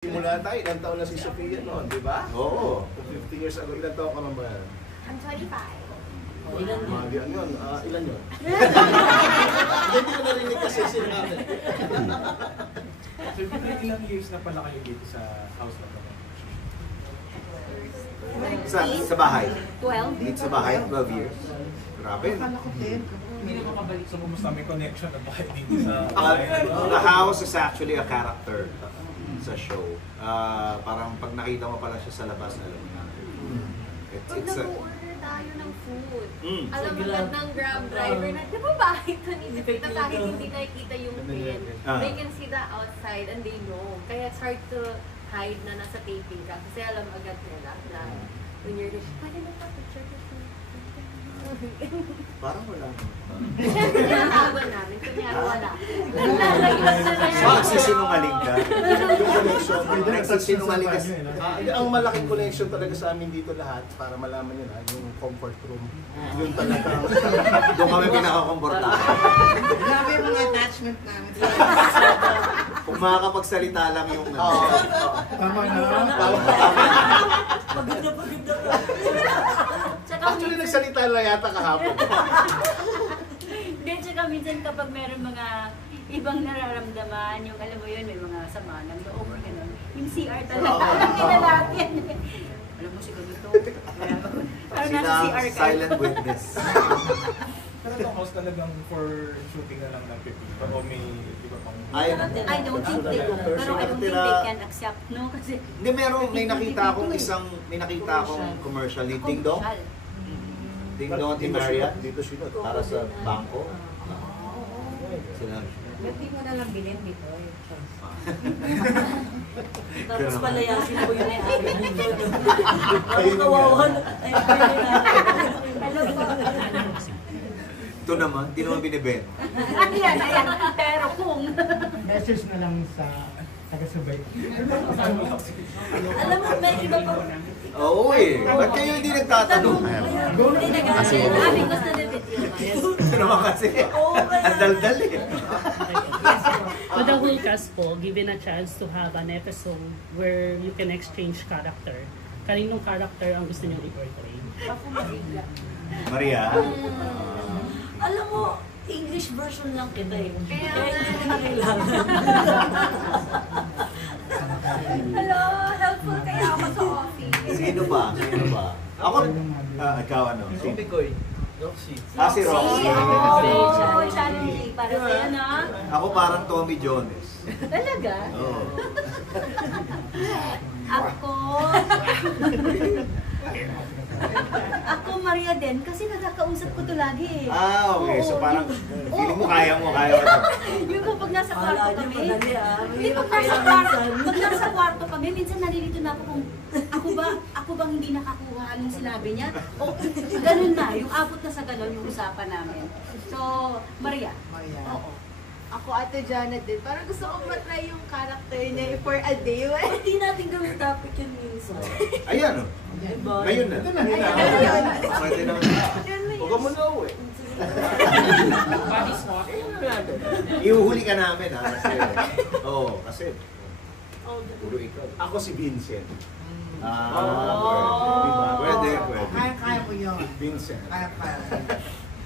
Simula tayo, ilang taon na si Sophia noon, di ba? Oo. 15 years ago, ilang taon ka naman? I'm 25. Ilan yun? Ilan yun? Hindi ko narinig kasi sinabi. So, ilang years na pala kayo dito sa house na ito? Sa bahay? 12. Dito sa bahay, 12 years. Grabe. Hindi na makabalik sa kumusta may connection na bakit dito sa bahay? The house is actually a character sa show. Parang pag nakita mo pala siya sa labas, alam mo na. Pag nag-order tayo ng food, alam mo Sige agad lang. ng Grab driver na, di ba bakit ito ni Zipita kahit hindi nakikita yung pin? They can see the outside and they know. Kaya it's hard to hide na nasa taping ka kasi alam agad nila na when you're just, pwede na pa picture ko. Parang wala. Tinatawa namin, kunyari wala. Naglalagyan sila yan. Magsisinungaling ka. Yung connection. Nagsisinungaling ka. Ang malaking connection talaga sa amin dito lahat, para malaman nyo na, yung comfort room. Yun talaga. Doon kami pinaka-komportable. Grabe yung mga attachment namin. Kung makakapagsalita lang yung Tama na. Pagod na. Actually, nagsalita lang yata kahapon. Hindi, tsaka minsan kapag meron mga ibang nararamdaman, yung alam mo yun, may mga sama ng loob or gano'n, yung CR talaga, hindi na natin. Alam mo, siguro ito. Parang nasa CR ka. silent witness. Pero itong house talagang for shooting na lang ng pipito o may iba pang... I don't think they can, pero I don't think they can accept, no? Kasi Hindi, may nakita akong commercial ni Ding Dong. Ding Dong at Maria. Dito sinod. Para sa bangko. Sila. Hindi mo na lang bilhin dito. tapos palayasin mo yun eh. Ayun nga. Kawawan. Ito naman, di naman binibenta. Ayan. Pero kung... Message na lang sa taga-subay. Alam mo, may iba pa. Oo eh. Ba't kayo hindi nagtatanong? Hindi nag-aaral. Sabi ko sa video. Ito naman kasi. Ang daldal eh. To the whole cast po, given a chance to have an episode where you can exchange character, kaninong character ang gusto niyo i-portray? Ako Maria. Maria? Alam mo, English version lang kita eh. Kaya hindi ko na kailangan. Hello, helpful kaya ako sa office. Sino ba? Ako, ikaw ano? Hindi ko eh. Roxy. Si Si Roxy. ako, challenging para sa'yo na. Ako parang Tommy Jones. Talaga? Oo. Ako Maria din kasi nakakausap ko to lagi eh. Okay. So Oo, parang, yung- feeling mo kaya mo. Yung kapag nasa kwarto kami, hindi Mahirap pag nasa kwarto kami, minsan nalilito na ako kung ako bang hindi nakakuha ng sinabi niya. O ganun na, yung abot na sa ganun yung usapan namin. So, Maria. Oo. Ako Ate Janet din. Parang gusto ko matry yung character niya for a day. Hindi natin gawin topic yun minsan. Ayan o. Diba? Ngayon na. Ayun. Pwede na. Huwag mo na uwi. Body swap. Ihuhuli ka namin ha. Kasi puro ikaw. Ako si Vincent. Pwede. Kaya mo yun. Vincent. Kaya.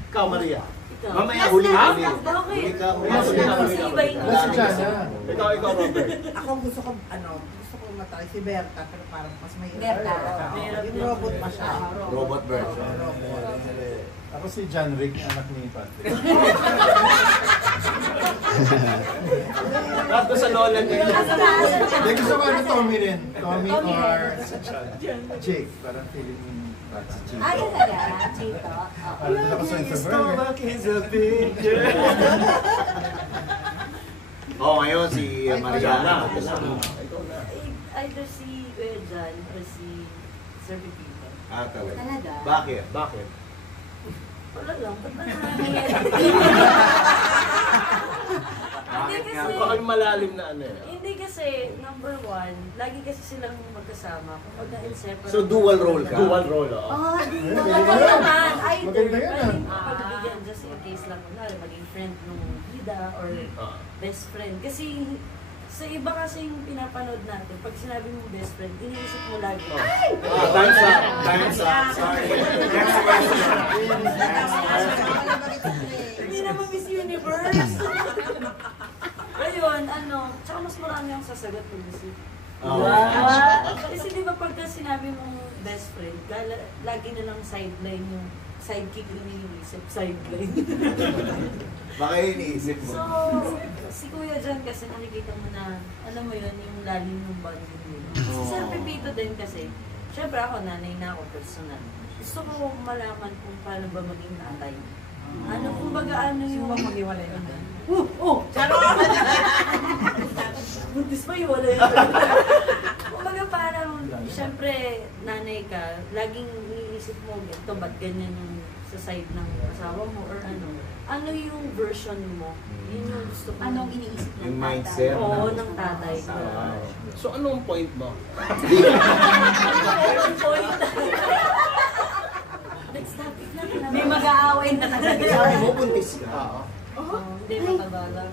Ikaw, Maria. Mamaya huli ka. Bakit? Huli ka. Kasi iba yung Wala si Jana. Ikaw, Robert. Ako gusto ko matry si Berta, pero parang mas mahirap. Berta. Yung robot pa siya. Robot version. Ako si John Rick, anak ni Patrick. Lahat ko sa lola niya. Hindi, gusto ko ano Tommy rin. Tommy or Jake. Parang feeling si Jake. Ay, talaga? Chito? Parang dito ko sa Instagram. Ngayon si Mariana. Either si Jan or si Sir Pipito. Talaga. Talaga? Bakit? Wala lang. Ba't ba Bakit nga? Baka malalim na ano eh. Hindi kasi, number one, lagi kasi silang magkasama. Kapag in-separate. So dual role ka? Dual role, oh. Dual naman. Either. Maganda yan, Pagbibigyan, just in case lang, maging friend nung bida or best friend. Kasi Sa iba kasi yung pinapanood natin, pag sinabi mong best friend, iniisip mo lagi, Oh. ay! Time's up. Time's up. Sorry. Next question. Hindi naman Miss Universe! Ayun, tsaka mas marami ang sasagot ko Miss Oh. Kasi di ba pagka sinabi mong best friend, lagi na lang sideline yung sidekick yung iniisip, sideline. Baka yun iniisip mo. So, si Kuya John kasi nakikita mo na, alam mo yun, yung lalim ng bonding nila. Si Sir Pepito din kasi, syempre ako, nanay na ako personal. Gusto ko malaman kung paano ba maging tatay. Kumbaga yung... Mag-iwalay yun. Buntis pa yun, wala yun. Kumbaga parang, syempre, nanay ka, laging iniisip mo, ito, ba't ganyan yung sa side ng asawa mo or ano yung version mo? Yun yung gusto ko. Anong iniisip ng Yung tatay? mindset. Oo, ng tatay ko. So anong point mo? Yung point. Next topic na. May mag-aaway na talaga. Sabi mo, buntis ka. Hindi, matabalang.